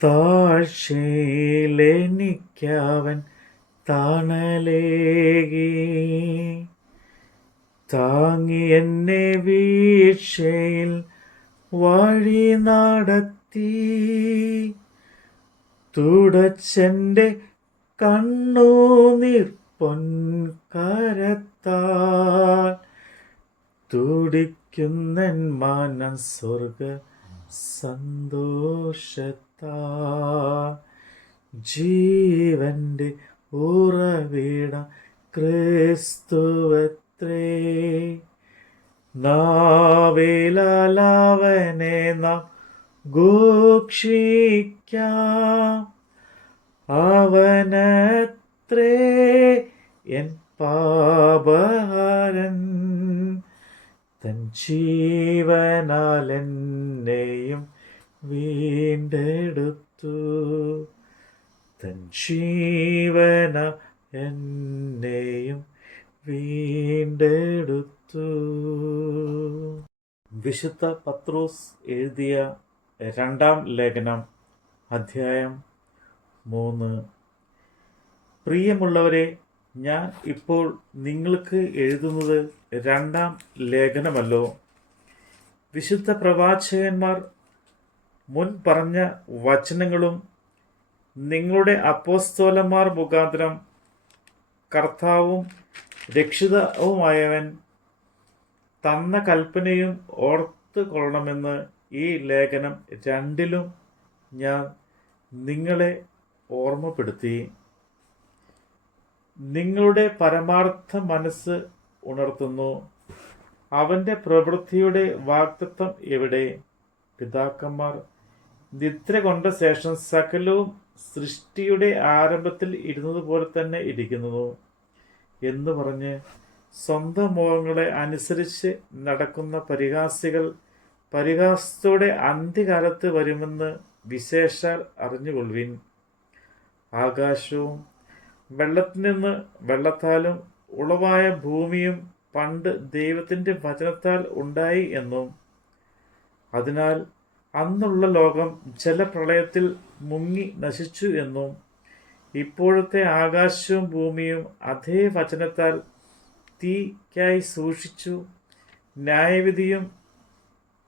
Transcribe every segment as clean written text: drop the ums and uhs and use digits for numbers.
താഴ്ചയിലെനിക്കവൻ തണലേകി, താങ്ങി എന്നെ വീഴ്ചയിൽ വഴി നടത്തി, തുടച്ചെൻ്റെ കണ്ണുനീർ പൊൻകരത്താൽ, തുടിക്കുന്നൻ മനം സ്വർഗ സന്തോഷത്താൽ. ജീവന്റെ ഉറവിടം ക്രിസ്തുവത്രേ, നാവിലാലവനെ നാം ഘോഷിക്കാം. അവനത്രേ എൻ പാപഹരൻ, തൻ ജീവനാൽ എന്നെയും വീണ്ടെടുത്തു, തൻ ജീവനാൽ എന്നെയും വീണ്ടെടുത്തു. വിശുദ്ധ പത്രോസ് എഴുതിയ രണ്ടാം ലേഖനം, അധ്യായം 3. പ്രിയമുള്ളവരെ, ഞാൻ ഇപ്പോൾ നിങ്ങൾക്ക് എഴുതുന്നത് രണ്ടാം ലേഖനമല്ലോ. വിശുദ്ധ പ്രവാചകന്മാർ മുൻ പറഞ്ഞ വചനങ്ങളും നിങ്ങളുടെ അപ്പോസ്തലന്മാർ മുഖാന്തരം കർത്താവും രക്ഷിതാവുമായവൻ തന്ന കൽപ്പനയും ഓർത്തു കൊള്ളണമെന്ന് ഈ ലേഖനം 2 ഞാൻ നിങ്ങളെ ഓർമ്മപ്പെടുത്തി. നിങ്ങളുടെ പരമാർത്ഥ മനസ്സ് ഉണർത്തുന്നു. അവൻ്റെ പ്രവൃത്തിയുടെ വാഗ്ദത്തം എവിടെ? പിതാക്കന്മാർ നിദ്ര കൊണ്ട ശേഷം സകലവും സൃഷ്ടിയുടെ ആരംഭത്തിൽ ഇരുന്നതുപോലെ തന്നെ ഇരിക്കുന്നു എന്ന് പറഞ്ഞ് സ്വന്തം മോഹങ്ങളെ അനുസരിച്ച് നടക്കുന്ന പരിഹാസികൾ പരിഹാസത്തോടെ അന്ത്യകാലത്ത് വരുമെന്ന് വിശേഷാൽ അറിഞ്ഞുകൊള്ളുവിൻ. ആകാശവും വെള്ളത്തിൽ നിന്ന് വെള്ളത്താലും ഉളവായ ഭൂമിയും പണ്ട് ദൈവത്തിൻ്റെ വചനത്താൽ ഉണ്ടായി എന്നും, അതിനാൽ അന്നുള്ള ലോകം ജലപ്രളയത്തിൽ മുങ്ങി നശിച്ചു എന്നും, ഇപ്പോഴത്തെ ആകാശവും ഭൂമിയും അതേ വചനത്താൽ തീക്കായി സൂക്ഷിച്ചു ന്യായവിധിയും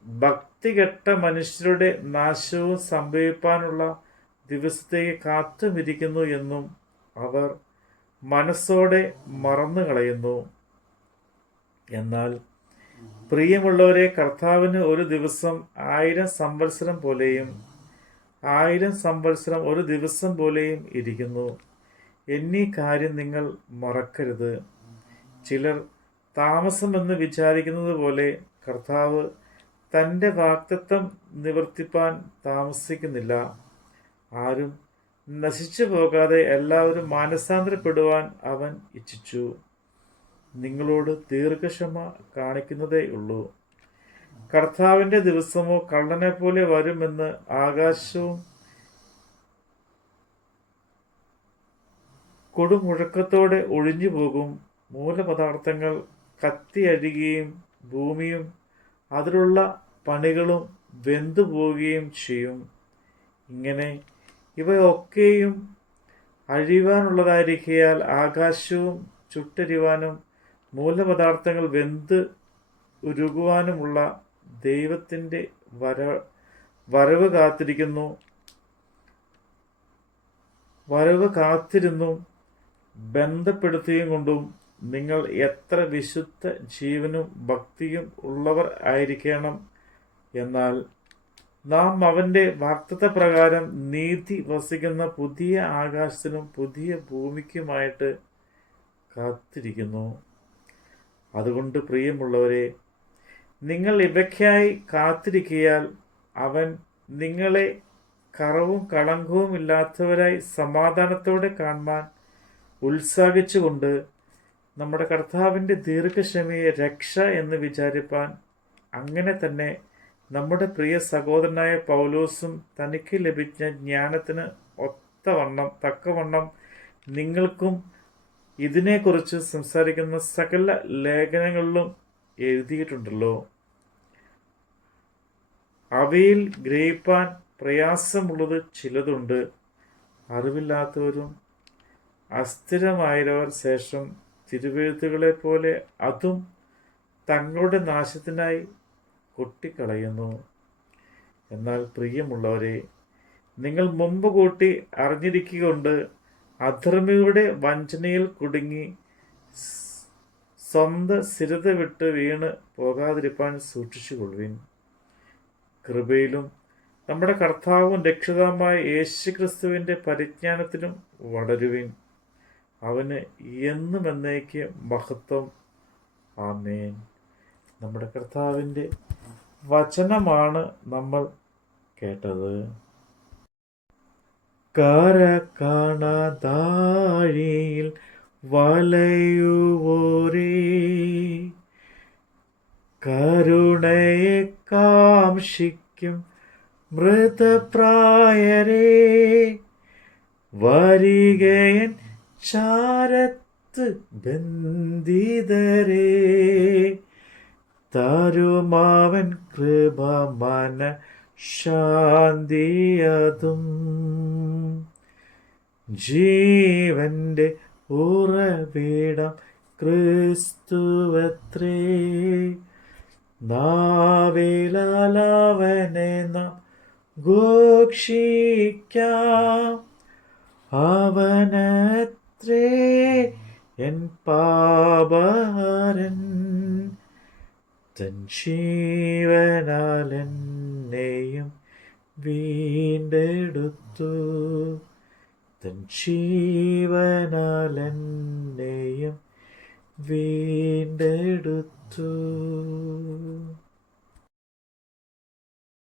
ഭക്തികെട്ട മനുഷ്യരുടെ നാശവും സംഭവിപ്പാനുള്ള ദിവസത്തേക്ക് കാത്തുമിരിക്കുന്നു എന്നും അവർ മനസ്സോടെ മറന്നു കളയുന്നു. എന്നാൽ പ്രിയമുള്ളവരെ, കർത്താവിന് ഒരു ദിവസം 1000 സംവത്സരം പോലെയും 1000 സംവത്സരം ഒരു ദിവസം പോലെയും ഇരിക്കുന്നു. എന്നീ കാര്യം നിങ്ങൾ മറക്കരുത്. ചിലർ താമസമെന്ന് വിചാരിക്കുന്നത് പോലെ കർത്താവ് തൻ്റെ വാഗ്ദത്തം നിവർത്തിപ്പാൻ താമസിക്കുന്നില്ല. ആരും നശിച്ചു പോകാതെ എല്ലാവരും മാനസാന്തരപ്പെടുവാൻ അവൻ ഇച്ഛിച്ചു. നിങ്ങളോട് ദീർഘക്ഷമ കാണിക്കുന്നതേ ഉള്ളൂ. കർത്താവിൻ്റെ ദിവസമോ കള്ളനെ പോലെ വരുമെന്ന് ആകാശവും കൊടുമുഴക്കത്തോടെ ഒഴിഞ്ഞു പോകും. മൂലപദാർത്ഥങ്ങൾ കത്തിയഴിയുകയും ഭൂമിയും അതിലുള്ള പണികളും വെന്തുപോവുകയും ചെയ്യും. ഇങ്ങനെ ഇവയൊക്കെയും അഴിയുവാനുള്ളതായിരിക്കയാൽ ആകാശവും ചുട്ടരിവാനും മൂലപദാർത്ഥങ്ങൾ വെന്ത് ഉരുകുവാനുമുള്ള ദൈവത്തിൻ്റെ വരവ് കാത്തിരുന്നു ബന്ധപ്പെടുത്തിയും കൊണ്ടും നിങ്ങൾ എത്ര വിശുദ്ധ ജീവനും ഭക്തിയും ഉള്ളവർ ആയിരിക്കണം. എന്നാൽ നാം അവൻ്റെ വാഗ്ദത്ത പ്രകാരം നീതി വസിക്കുന്ന പുതിയ ആകാശത്തിനും പുതിയ ഭൂമിക്കുമായിട്ട് കാത്തിരിക്കുന്നു. അതുകൊണ്ട് പ്രിയമുള്ളവരെ, നിങ്ങൾ ഇവയ്ക്കായി കാത്തിരിക്കയാൽ അവൻ നിങ്ങളെ കറവും കളങ്കവും ഇല്ലാത്തവരായി സമാധാനത്തോടെ കാണുവാൻ ഉത്സാഹിച്ചുകൊണ്ട് നമ്മുടെ കർത്താവിൻ്റെ ദീർഘക്ഷമയെ രക്ഷ എന്ന് വിചാരിപ്പാൻ, അങ്ങനെ തന്നെ നമ്മുടെ സഹോദരനായ പൗലോസും തനിക്ക് ലഭിച്ച ജ്ഞാനത്തിന് തക്കവണ്ണം നിങ്ങൾക്കും ഇതിനെക്കുറിച്ച് സംസാരിക്കുന്ന സകല ലേഖനങ്ങളിലും എഴുതിയിട്ടുണ്ടല്ലോ. അവയിൽ ഗ്രഹിപ്പാൻ പ്രയാസമുള്ളത് ചിലതുണ്ട്. അറിവില്ലാത്തവരും അസ്ഥിരമായവർ ശേഷം തിരുവെഴുത്തുകളെ പോലെ അതും തങ്ങളുടെ നാശത്തിനായി കൊട്ടിക്കളയുന്നു. എന്നാൽ പ്രിയമുള്ളവരെ, നിങ്ങൾ മുമ്പ് കൂട്ടി അറിഞ്ഞിരിക്കൊണ്ട് അധർമ്മിയുടെ വഞ്ചനയിൽ കുടുങ്ങി സ്വന്തം സ്ഥിരത വിട്ട് വീണ് പോകാതിരിപ്പാൻ സൂക്ഷിച്ചുകൊള്ളുവിൻ. കൃപയിലും നമ്മുടെ കർത്താവും രക്ഷിതാവുമായ യേശുക്രിസ്തുവിൻ്റെ പരിജ്ഞാനത്തിലും വളരുവിൻ. അവന് എന്നും എന്നേക്ക് മഹത്വം. ആമേൻ. നമ്മുടെ കർത്താവിൻ്റെ വചനമാണ് നമ്മൾ കേട്ടത്. കര കാണാതാഴിയിൽ വലയുവോരേ, കരുണയെ കാംക്ഷിക്കും മൃതപ്രായരേ, വരികയൻ ചാരത്ത് ബന്ധിതരേ, തരുമാവൻ കൃപമന ശാന്തിയതും. ജീവന്റെ ഉറവിടം ക്രിസ്തുവത്രേ, നാവിലാലവനെ നാം ഘോഷിക്കാം. അവനത്രേ എൻ പാപഹരൻ, തൻ ജീവനാൽ എന്നെയും വീണ്ടെടുത്തു, തൻ ജീവനാൽ എന്നെയും വീണ്ടെടുത്തു.